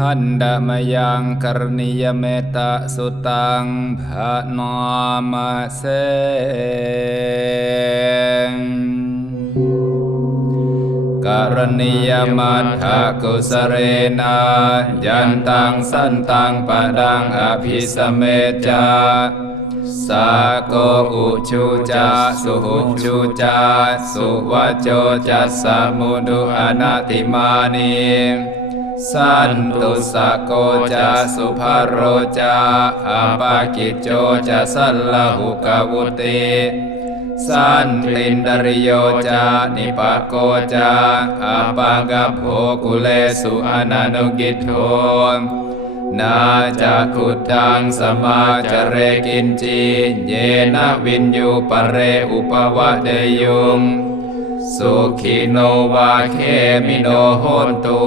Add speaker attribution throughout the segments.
Speaker 1: หันดามยังกรณียเมตสุตังภะนอมเสงกรณียมัทธกุสเรนายันตังสันตังปะดังอภิสเมจาสาโกอุชูจาสุหุชูจาสุวัจโจจัสสมุดุอนาติมานี สันตุสะโกจาสุภโรจาอาปากิจโจจะสัลลหุกวุติสันตินดริโยจานิปโกจาอาปังกปโภกุเลสุอนันุกิจโทนาจะขุดังสมาจเรกินจีเยนะวินยูปะเรอุปวะเดยุง สุขิโนวาเคมิโนโหนตุ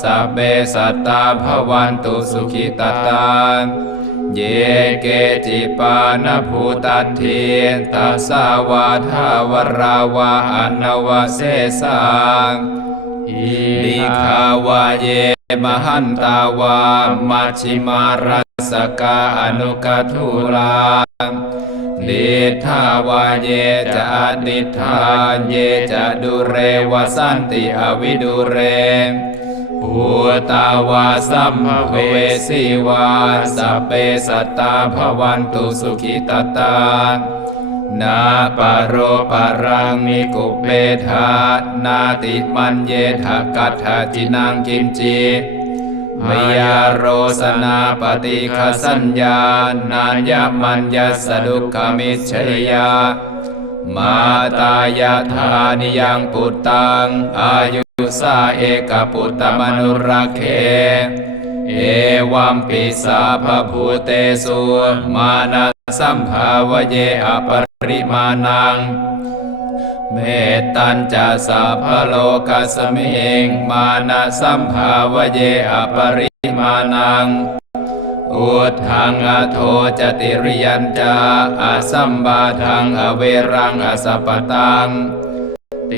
Speaker 1: สัพเบสัตตาภวันตุสุขิตตาเยเกจิปานภูตัทธีตัสาวาทาวราวาอนวเสสาอิลิขาวาเยมหันตาวามัชชิมารัสกาอนุกทุลา ดิทาวาเยจะอดิทานเยจะดุเรวสันติอวิดุเรภูตาวาสัมภเวสีวาสัพเปสัตตาภวันตุสุขิตตานาปารโรปารังมิกุเปธานาติมันเยทกัตถาจินังกิมจี มยาโรสนาปฏิคสัญญานานยมัญญสดุขมิชยา มาตายาธานิยังปุตตัง อายุสาเอกปุตตมนุรักเขเอวัมปิสาภภูเตสุมานาสัมภาวเยอปริมาณัง เมตตัญจะสัพพโลกัสมิงมานะสัมภาวเยอปริมาณัง อุทังอโทจติริยันจาอาสัมบาทังอเวรังอสัปตังเต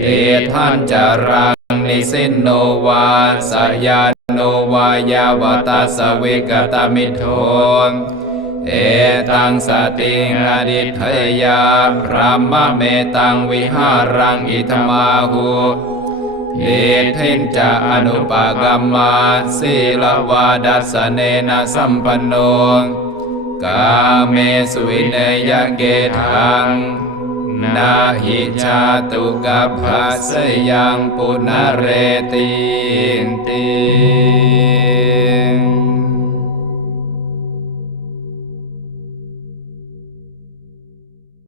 Speaker 1: ทันจารังนิสินโนวาสยานโนวายาวตาสเวกตามิโท เอตังสติงอดิทยาพระมะเมตังวิหารังอิธมาหุเอทินจะอนุปกรรมาศีลวาดัสเนนะสัมปันโนกาเมสุวิเนยเกทังนาหิชาตุกัพพะสยังปุณเรตินติ